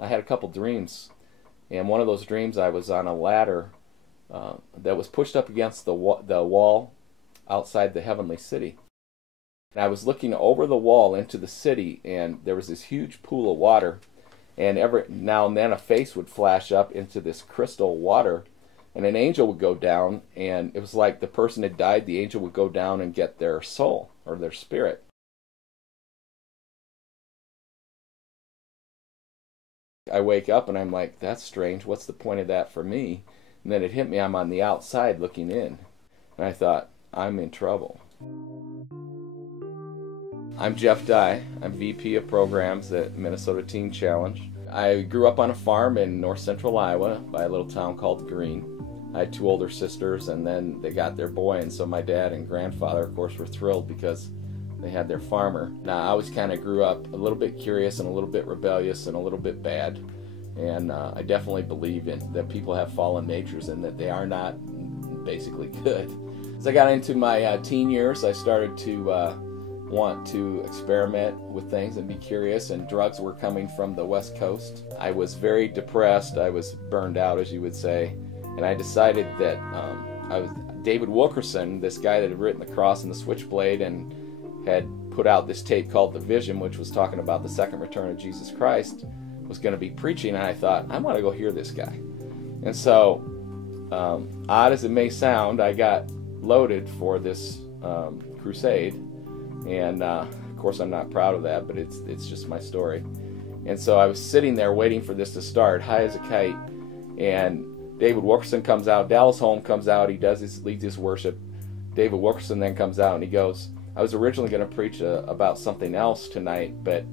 I had a couple dreams, and one of those dreams I was on a ladder that was pushed up against the wall outside the heavenly city. And I was looking over the wall into the city, and there was this huge pool of water, and every now and then a face would flash up into this crystal water, and an angel would go down, and it was like the person had died. The angel would go down and get their soul or their spirit. I wake up and I'm like, that's strange. What's the point of that for me? And then it hit me, I'm on the outside looking in. And I thought, I'm in trouble. I'm Jeff Dye. I'm VP of Programs at Minnesota Teen Challenge. I grew up on a farm in north central Iowa by a little town called Green. I had two older sisters, and then they got their boy, and so my dad and grandfather, of course, were thrilled because they had their farmer. Now, I always kind of grew up a little bit curious and a little bit rebellious and a little bit bad, and I definitely believe in that people have fallen natures and that they are not basically good. As I got into my teen years, I started to want to experiment with things and be curious, and drugs were coming from the West Coast. I was very depressed. I was burned out, as you would say, and I decided that David Wilkerson, this guy that had written The Cross and the Switchblade and had put out this tape called The Vision, which was talking about the second return of Jesus Christ, was going to be preaching, and I thought, I want to go hear this guy. And so, odd as it may sound, I got loaded for this crusade, and of course I'm not proud of that, but it's just my story. And so I was sitting there waiting for this to start, high as a kite, and David Wilkerson comes out, Dallas Holm comes out, he leads his worship. David Wilkerson then comes out and he goes, I was originally going to preach about something else tonight, but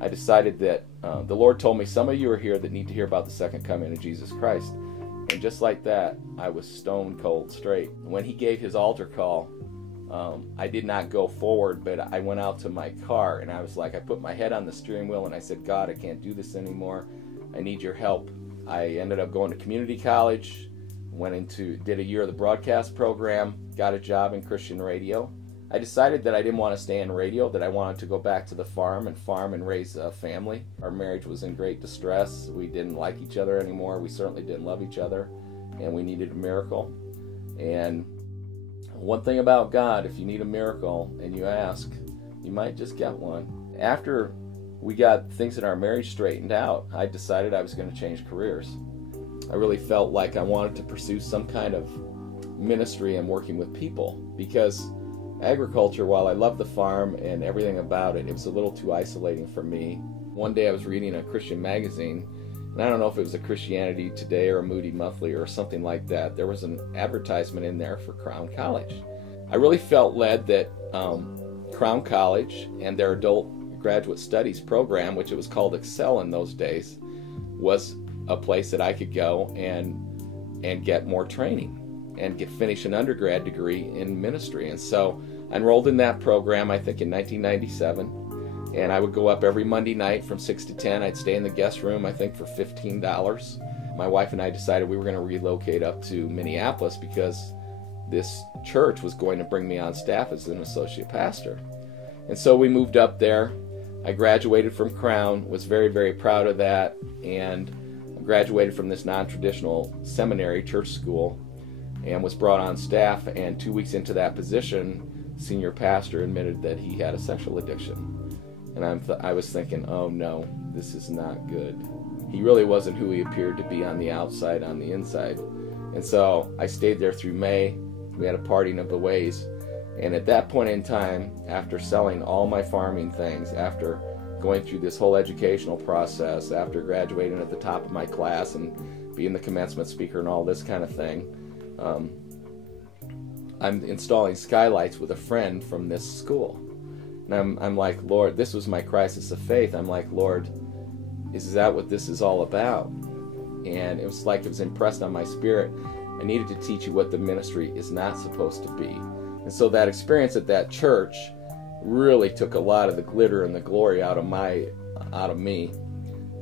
I decided that the Lord told me some of you are here that need to hear about the second coming of Jesus Christ. And just like that, I was stone cold straight. When he gave his altar call, I did not go forward, but I went out to my car, and I was like, I put my head on the steering wheel and I said, God, I can't do this anymore. I need your help. I ended up going to community college, did a year of the broadcast program, got a job in Christian radio. I decided that I didn't want to stay in radio, that I wanted to go back to the farm and raise a family. Our marriage was in great distress. We didn't like each other anymore. We certainly didn't love each other, and we needed a miracle. And one thing about God, if you need a miracle and you ask, you might just get one. After we got things in our marriage straightened out, I decided I was going to change careers. I really felt like I wanted to pursue some kind of ministry and working with people, because agriculture, while I love the farm and everything about it, it was a little too isolating for me. One day I was reading a Christian magazine, and I don't know if it was a Christianity Today or a Moody Monthly or something like that. There was an advertisement in there for Crown College. I really felt led that Crown College and their adult graduate studies program, which it was called Excel in those days, was a place that I could go and get more training and finish an undergrad degree in ministry. And so I enrolled in that program, I think in 1997, and I would go up every Monday night from 6 to 10. I'd stay in the guest room, I think, for $15. My wife and I decided we were going to relocate up to Minneapolis because this church was going to bring me on staff as an associate pastor. And so we moved up there. I graduated from Crown, was very, very proud of that, and graduated from this non-traditional seminary church school and was brought on staff, and 2 weeks into that position, senior pastor admitted that he had a sexual addiction. And I was thinking, oh no, this is not good. He really wasn't who he appeared to be on the outside, on the inside. And so I stayed there through May. We had a parting of the ways. And at that point in time, after selling all my farming things, after going through this whole educational process, after graduating at the top of my class and being the commencement speaker and all this kind of thing, I'm installing skylights with a friend from this school. And I'm like, Lord, this was my crisis of faith. I'm like, Lord, is that what this is all about? And it was like it was impressed on my spirit. I needed to teach you what the ministry is not supposed to be. And so that experience at that church really took a lot of the glitter and the glory out of me.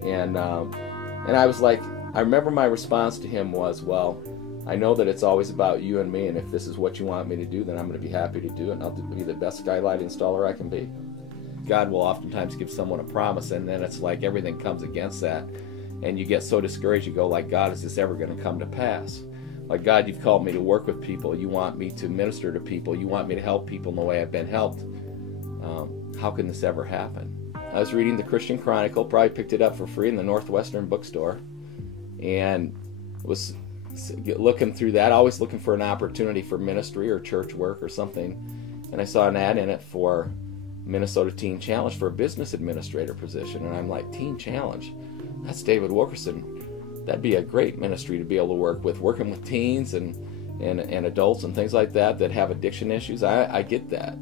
And I was like, I remember my response to him was, well, I know that it's always about you and me, and if this is what you want me to do, then I'm going to be happy to do it, and I'll be the best skylight installer I can be. God will oftentimes give someone a promise, and then it's like everything comes against that. and you get so discouraged, you go like, God, is this ever going to come to pass? Like, God, you've called me to work with people. You want me to minister to people. You want me to help people in the way I've been helped. How can this ever happen? I was reading the Christian Chronicle, probably picked it up for free in the Northwestern bookstore, and was looking through that, always looking for an opportunity for ministry or church work or something. And I saw an ad in it for Minnesota Teen Challenge for a business administrator position. And I'm like, Teen Challenge? That's David Wilkerson. That'd be a great ministry to be able to working with teens and adults and things like that have addiction issues. I get that.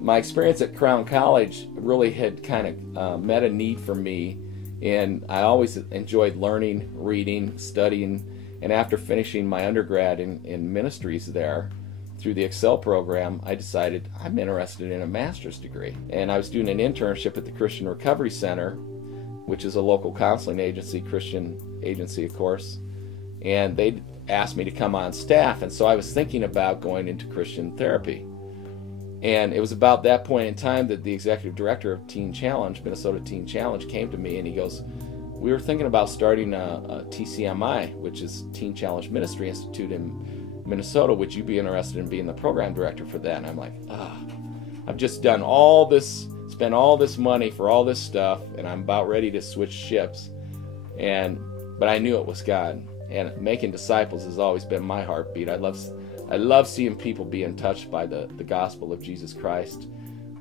My experience at Crown College really had kind of met a need for me, and I always enjoyed learning, reading, studying, and after finishing my undergrad in ministries there through the Excel program, I decided I'm interested in a master's degree. And I was doing an internship at the Christian Recovery Center, which is a local counseling agency, Christian agency, of course, and they asked me to come on staff, and so I was thinking about going into Christian therapy. And it was about that point in time that the executive director of Teen Challenge, Minnesota Teen Challenge, came to me and he goes, we were thinking about starting a TCMI, which is Teen Challenge Ministry Institute in Minnesota. Would you be interested in being the program director for that? And I'm like, I've just done all this, spent all this money for all this stuff, and I'm about ready to switch ships. But I knew it was God. And making disciples has always been my heartbeat. I love seeing people being touched by the gospel of Jesus Christ,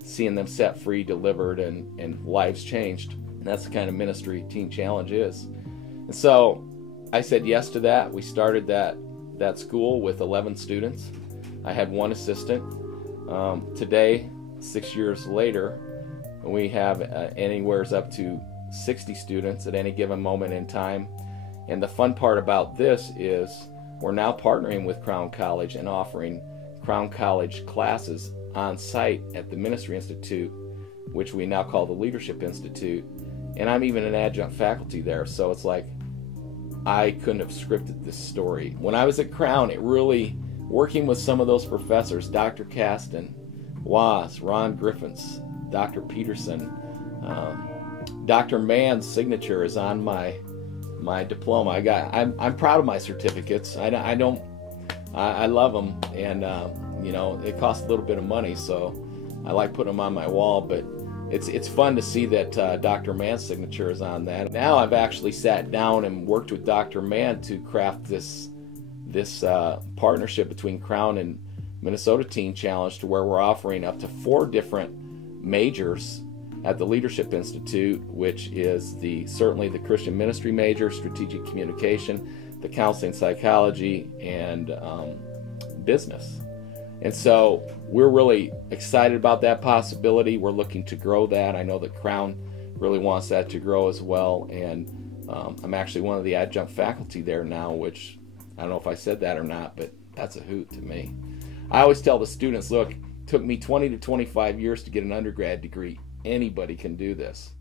seeing them set free, delivered, and lives changed. And that's the kind of ministry Teen Challenge is. And so I said yes to that. We started that school with 11 students. I had one assistant. Today, 6 years later, we have anywhere up to 60 students at any given moment in time. And the fun part about this is we're now partnering with Crown College and offering Crown College classes on site at the Ministry Institute, which we now call the Leadership Institute. And I'm even an adjunct faculty there, so it's like I couldn't have scripted this story. When I was at Crown, it really, working with some of those professors, Dr. Kasten, Waz, Ron Griffiths, Dr. Peterson, Dr. Mann's signature is on my diploma. I'm proud of my certificates. I love them, and it costs a little bit of money, so I like putting them on my wall. But it's fun to see that Dr. Mann's signature is on that. Now I've actually sat down and worked with Dr. Mann to craft this partnership between Crown and Minnesota Teen Challenge, to where we're offering up to 4 different majors at the Leadership Institute, which is certainly the Christian ministry major, strategic communication, the counseling psychology, and business. And so we're really excited about that possibility. We're looking to grow that. I know that Crown really wants that to grow as well. And I'm actually one of the adjunct faculty there now, which I don't know if I said that or not, but that's a hoot to me. I always tell the students, look, it took me 20 to 25 years to get an undergrad degree. Anybody can do this.